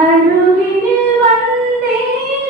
അരുവിനിൽ വന്നേറിനാൻ